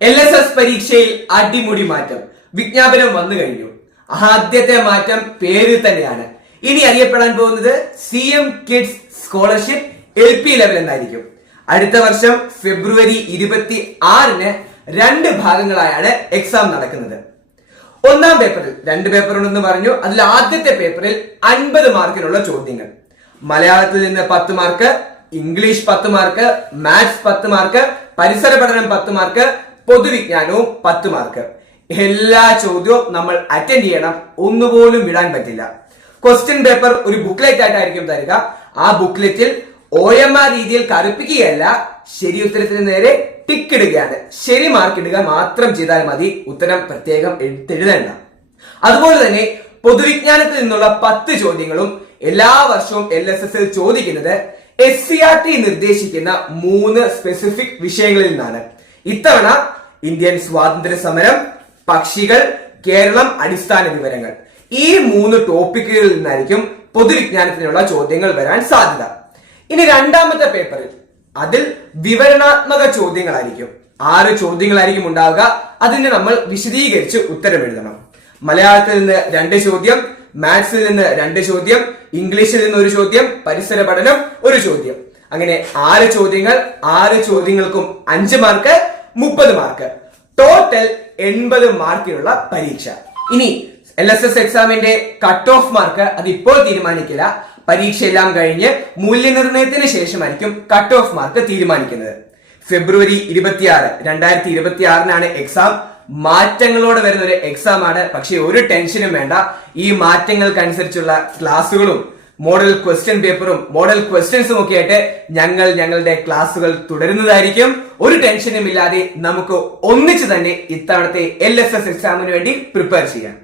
LSS പരീക്ഷയിൽ അടിമുടി മാറ്റം. വിജ്ഞാപനം വന്നു കഴിഞ്ഞു. ആദ്യത്തെ മാറ്റം പേരിൽ തന്നെയാണ്. ഇനി അറിയപ്പെടാൻ പോകുന്നത് CM kids scholarship LP level എന്നായിരിക്കും. അടുത്ത വർഷം ഫെബ്രുവരി 26-ന് 2 ഭാഗങ്ങളായാണ് എക്സാം നടക്കുന്നത്. ഒന്നാം പേപ്പറിൽ 2 പേപ്പറുണ്ടെന്ന് പറഞ്ഞു. അതിൽ ആദ്യത്തെ പേപ്പറിൽ 50 മാർക്കിനുള്ള ചോദ്യങ്ങൾ. മലയാളത്തിൽ നിന്ന് 10 mark, English 10 mark, maths 10 mark, പരിസര പഠനം 10 മാർക്ക്, പൊതുവിജ്ഞാനവും 10 മാർക്ക്. എല്ലാ ചോദ്യവും നമ്മൾ അറ്റൻഡ് ചെയ്യണം. ഒന്നുപോലും വിടാൻ പറ്റില്ല. ക്വസ്റ്റ്യൻ പേപ്പർ ഒരു ബുക്ക്ലെറ്റ് ആയിട്ടായിരിക്കും തരിക. ആ ബുക്ക്ലെറ്റിൽ OMR രീതിയിൽ കറുപ്പിക്കുകയല്ല, ശരി ഉത്തരത്തിന് നേരെ ടിക്ക് ഇടുകയാണ്. ശരി മാർക്ക് ഇടുക മാത്രം ചെയ്താൽ മതി. ഉത്തരം പ്രത്യേകം എഴുതേണ്ട. അതുപോലെ തന്നെ പൊതുവിജ്ഞാനത്തിൽ നിന്നുള്ള 10 ചോദ്യങ്ങളും എല്ലാ വർഷവും LSSൽ ചോദിക്കുന്നത് SCERT നിർദ്ദേശിക്കുന്ന 3 സ്പെസിഫിക് വിഷയങ്ങളിൽ നിന്നാണ്. ഇത്തവണ ഇന്ത്യൻ സ്വാതന്ത്ര്യ സമരം, പക്ഷികൾ, കേരളം, അടിസ്ഥാന വിവരങ്ങൾ, ഈ 3 ടോപ്പിക്കുകളിൽ നിന്നായിരിക്കും പൊതുവിജ്ഞാനത്തിനുള്ള ചോദ്യങ്ങൾ വരാൻ സാധ്യത. ഇനി രണ്ടാമത്തെ പേപ്പറിൽ അതിൽ വിവരണാത്മക ചോദ്യങ്ങളായിരിക്കും. 6 ചോദ്യങ്ങളായിരിക്കും ഉണ്ടാവുക. അതിന് നമ്മൾ വിശദീകരിച്ച് ഉത്തരം എഴുതണം. മലയാളത്തിൽ നിന്ന് 2 ചോദ്യം, മാത്സിൽ നിന്ന് 2 ചോദ്യം, ഇംഗ്ലീഷിൽ നിന്ന് 1 ചോദ്യം, പരിസര പഠനം 1 ചോദ്യം. അങ്ങനെ 6 ചോദ്യങ്ങൾ. 6 ചോദ്യങ്ങൾക്കും 5 മാർക്ക്, 30 മാർക്ക്. ടോട്ടൽ 80 മാർക്കിനുള്ള പരീക്ഷ. ഇനി LSS എക്സാമിന്റെ കട്ട് ഓഫ് മാർക്ക് അത് ഇപ്പോൾ തീരുമാനിക്കില്ല. പരീക്ഷ എല്ലാം കഴിഞ്ഞ് മൂല്യനിർണ്ണയത്തിന് ശേഷമായിരിക്കും കട്ട് ഓഫ് മാർക്ക് തീരുമാനിക്കുന്നത്. ഫെബ്രുവരി 26, 2026-നാണ് എക്സാം. മാറ്റങ്ങളോടെ വരുന്ന ഒരു എക്സാം ആണ്. പക്ഷെ ഒരു ടെൻഷനും വേണ്ട. ഈ മാറ്റങ്ങൾക്കനുസരിച്ചുള്ള ക്ലാസ്സുകളും മോഡൽ ക്വസ്റ്റ്യൻ പേപ്പറും മോഡൽ ക്വസ്റ്റ്യൻസും ഒക്കെ ആയിട്ട് ഞങ്ങളുടെ ക്ലാസ്സുകൾ തുടരുന്നതായിരിക്കും. ഒരു ടെൻഷനും ഇല്ലാതെ നമുക്ക് ഒന്നിച്ചു തന്നെ ഇത്തവണത്തെ LSS എക്സാമിന് വേണ്ടി പ്രിപ്പയർ ചെയ്യാം.